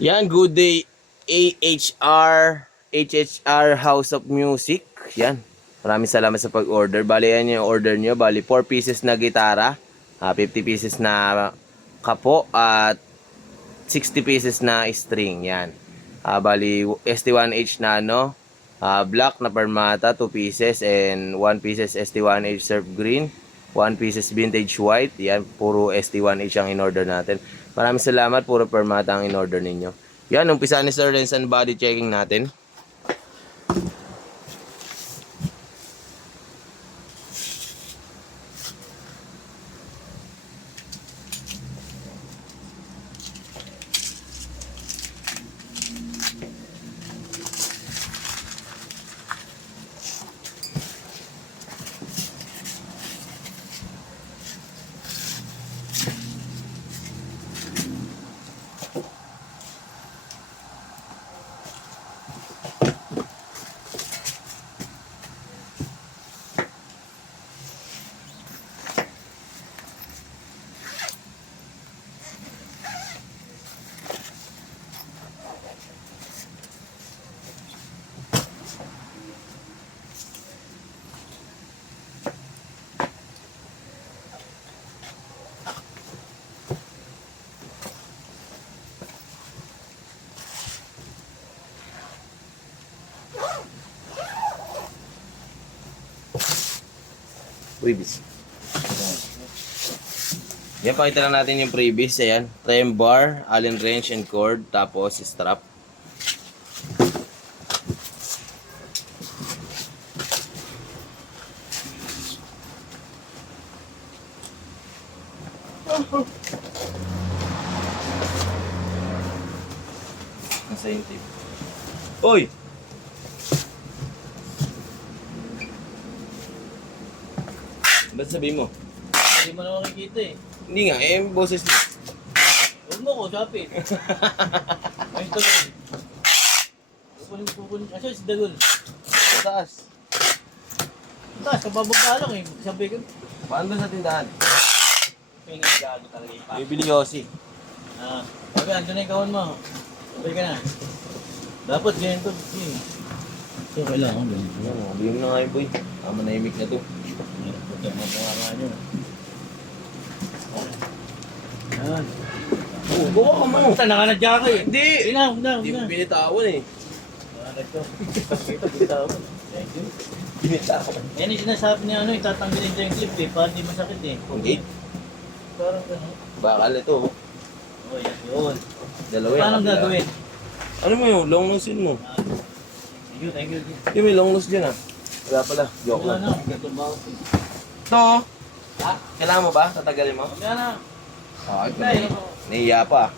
Yan, good day HHR House of Music. Yan. Maraming salamat sa pag-order. Bali yan yung order nyo. Bali 4 pieces na gitara, 50 pieces na kapo at 60 pieces na string. Yan. Bali ST1H Nano, black na permata 2 pieces and 1 pieces ST1H surf green, 1 pieces vintage white. Yan, puro ST1H ang in-order natin. Maraming salamat, puro permata ang in-order ninyo. Yan, umpisa ni Sir Renz and body checking natin. Previous. Yan, pakita lang natin yung previous. Ayan, trem bar, Allen wrench and cord, tapos strap. Nasa yung tip. Oy! Ba't sabihin mo? Hindi mo na makikita eh. Hindi nga, boses mo. Huwag mo ko, sapit. Ay, ito lang. Pupunin. Asya, si Dagol. Sa taas. Taas, kabababa lang eh. Sabi ko. Paano sa tindahan? Pinagalo talaga yung pack. Bibili Yossi. Sabi, andun na yung kawan mo. Sabi ka na. Dapat ganyan to. Ito kailangan ganyan. Bigyan mo na nga yung boy. Manahimik na to. Ito, mapangaka nyo. Yan. Buka ka mo. Basta nakanadya ka eh. Hindi! Hindi na, huwag na. Hindi mo binitawan eh. Nakanadya. Ito, bitawan. Thank you. Binitawan. Yan yung sinasabi niya, itatanggalin dyan yung clip eh, para hindi masakit eh. Hindi. Parang gano'n. Bakal ito. Oh, yan yun. Dalawa yan. Paano gagawin? Ano mo yun? Long nose yun mo. Thank you. Yung may long nose dyan ah. Wala pala. Joke Wala lang. na, gatong ba ako? Ito. Ha? Kailangan mo ba? Tatagalin mo? Wala na. Ito na. Nahiya pa.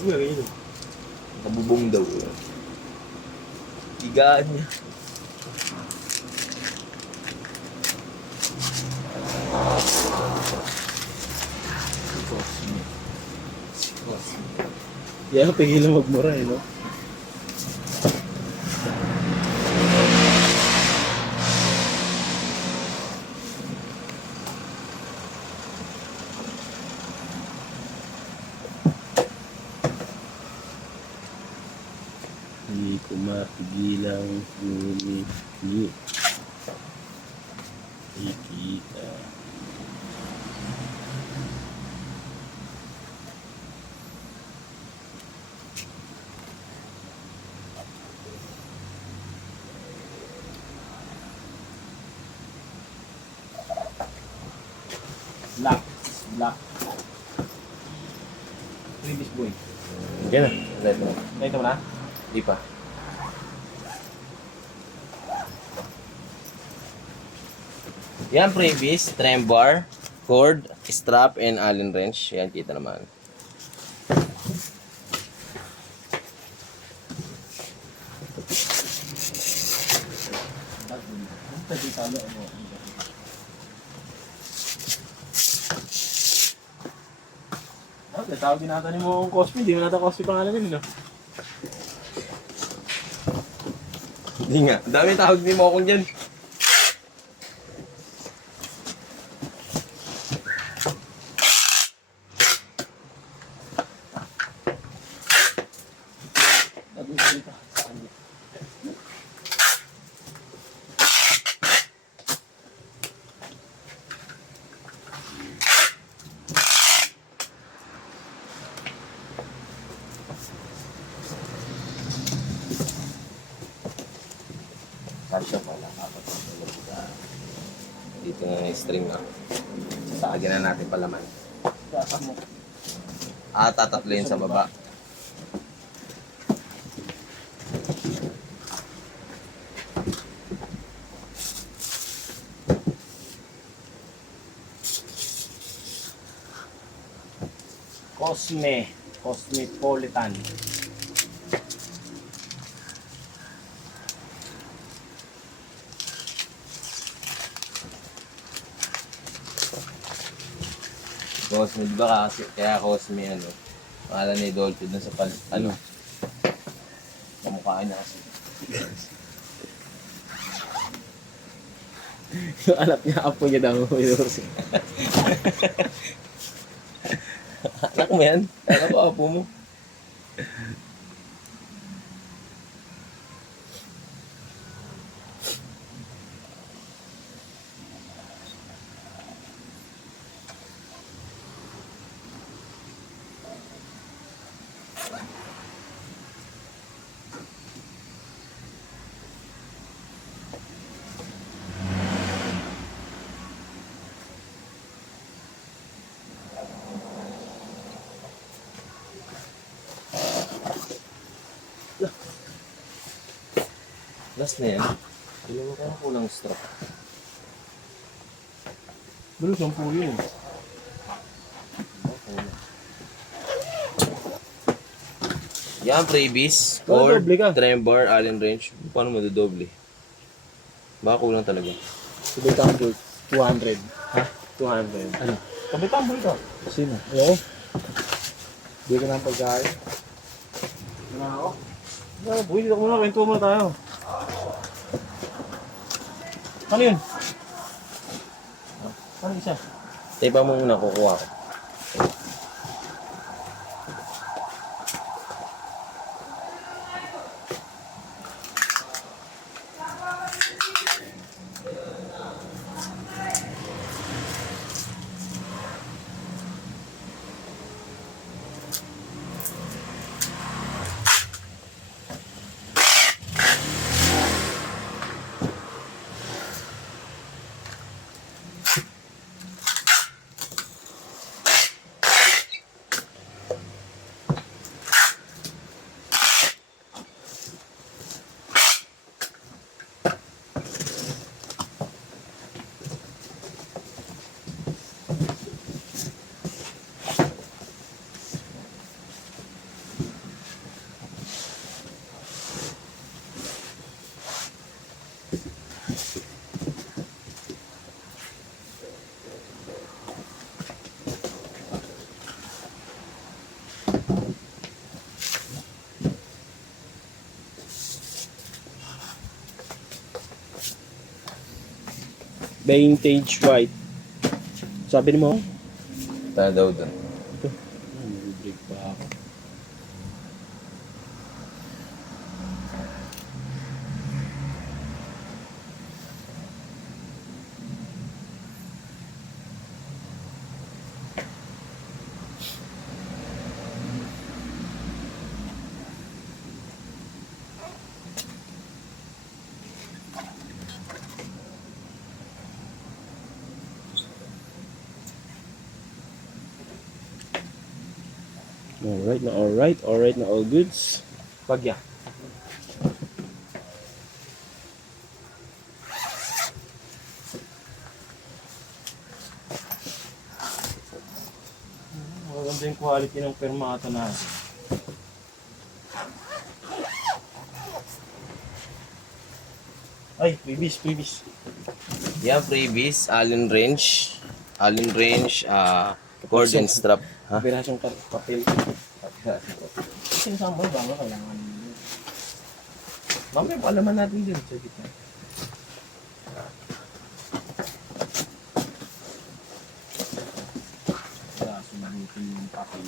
Uy, ayun. Nabubong daw. Higaan niya. Yeah, pigilan magmura eh, no? Hindi ko mapigilang bumili. Ikita. Black. Previous boy. Diyan na. Light mo. Ito na? Di pa. Yan, previous, trem bar, cord, strap, and Allen wrench. Yan, kita naman. Tawag din natin mo ang Cosby, hindi mo natin Cosby pangalan yun, no? Hindi nga, dami tawag ni mo akong dyan. Kasya pala. Dito na yung string na. Sasagin na natin palaman. Tatatlo yun sa baba. Cosmopolitan. Cosme, di ba kasi, kaya Cosme ano, pangalan ni Dolphy dun sa kamukhaan niya kasi. Yung anak niya, apo niya daw. Anak mo yan? Anak ko, apo mo. Last na yan. Ilan mo kaya kulang strap? Bro, 10 yun. Yan, freebies. Bakit doble ka? Trembar, Allen wrench. Paano mo dodoble? Baka kulang talaga. Sabay tambol, 200. Ha? 200. Ano? Sabay tambol ka. Sino? Oo. Hindi ka ng pagkain. Ano ako? Buhay, dito muna. Kwento muna tayo. Ano yun? Ano isa? Tape mo muna, kukuha ko. Vintage white. Sabi mo? Tara daw doon. Mag-break pa ako. Alright na all goods. Bagya. Maganda yung quality ng permata natin. Ay, previous. Yan, freebies, Allen wrench, cord and strap. Ha? Pirasong papel. Sinasama ba nga kailangan? Mamaya, palaman natin dun sa gitna. Kaya sumagutin yung papel.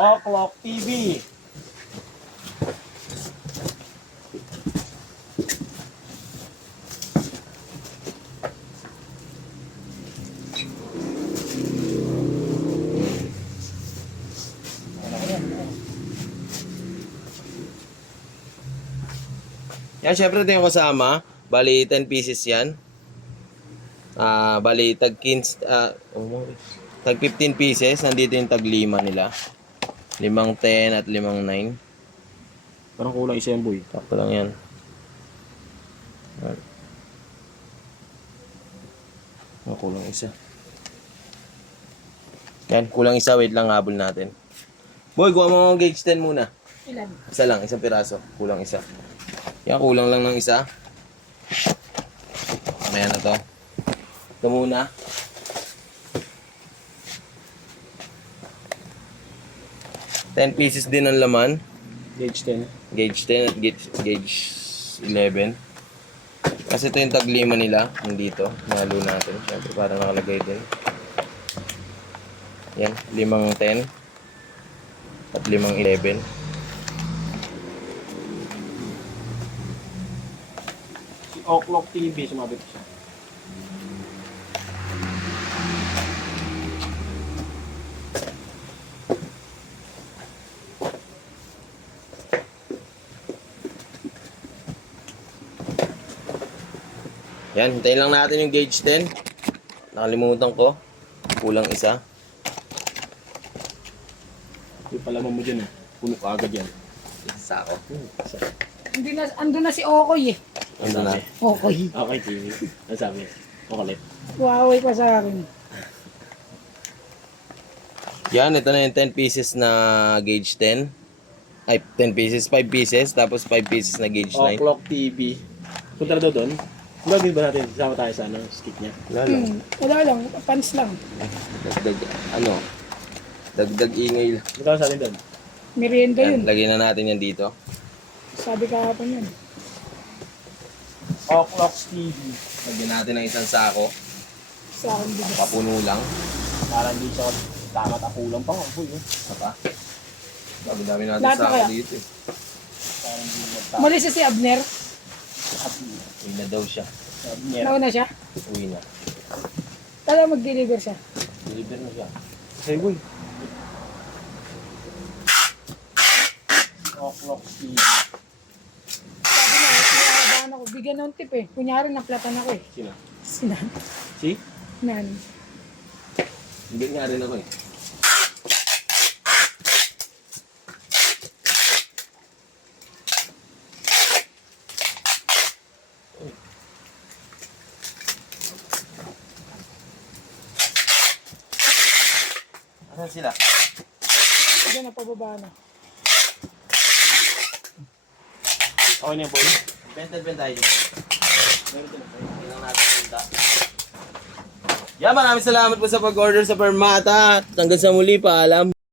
O'Clock TV. Yan, syempre ito yung kasama. Bali, 10 pieces yan. Bali, tag 15 pieces. Nandito yung tag 5 nila. 5, 10 at 5, 9. Parang kulang isa yung boy. Takto lang yan. Yan. Kulang isa. Yan, kulang isa. Wait lang, habol natin. Boy, kuha mo ng gauge 10 muna. Ilan? Isa lang, isang piraso. Kulang isa. Yan, kulang lang ng isa. Ayan na to. Ito muna. $10 pieces din ang laman. Gauge 10. Gauge 10 at gauge 11. Kasi ito yung tag 5 nila. Nandito. Nalo natin. Siyempre para nakalagay din. Yan. 5, 10 at 5, 11. Si O'Clock TV, sumabit siya. Yan. Hintayin lang natin yung gauge 10. Nakalimutan ko. Kulang isa. Yung palaman mo dyan eh. Puno ka agad yan. Isa ako. Hindi na, ando na si Okoy eh. Ando na. Okoy. Okay, TV. Ano sabi? Okay. Huawei pa sa akin. Yan, ito na yung 10 pieces na gauge 10. Ay, 10 pieces, 5 pieces, tapos 5 pieces na gauge 9. O'Clock TV. Punta na daw doon. Gagawin ba natin? Sama tayo sa stick niya. Wala lang. Wala lang, pants lang. Dagdag ingay lang. Magkano sa atin doon? Merienda Yan, yun. lagyan na natin yan dito. Sabi kahapon yun. O'Clock TV. Lagyan natin ng isang sako. Sa akin bigas. Papuno lang. Parang di siya tama takulang pa nga. Saka. Dami-dami natin Lahat na sako kaya? dito eh. Parang di magtama. Mali si Abner. Uwi na daw siya. Nauna siya. Uwi na. Tala mag-deliver siya. Deliver na siya. Hey, boy. O'Clock TV. Sabi niya, kinabahan ako. Bigyan ng tip eh. Kunyari, naplatan ako eh. Sino? Sinan. Si? Nan. Hindi nga rin ako eh. Asan sila? Diyan na pababa na. Okay na, boy. Benta tayo dyan. Meron din ako. Hindi lang natin punta. Yan, maraming salamat po sa pag-order sa Permata. Hanggang sa muli, paalam.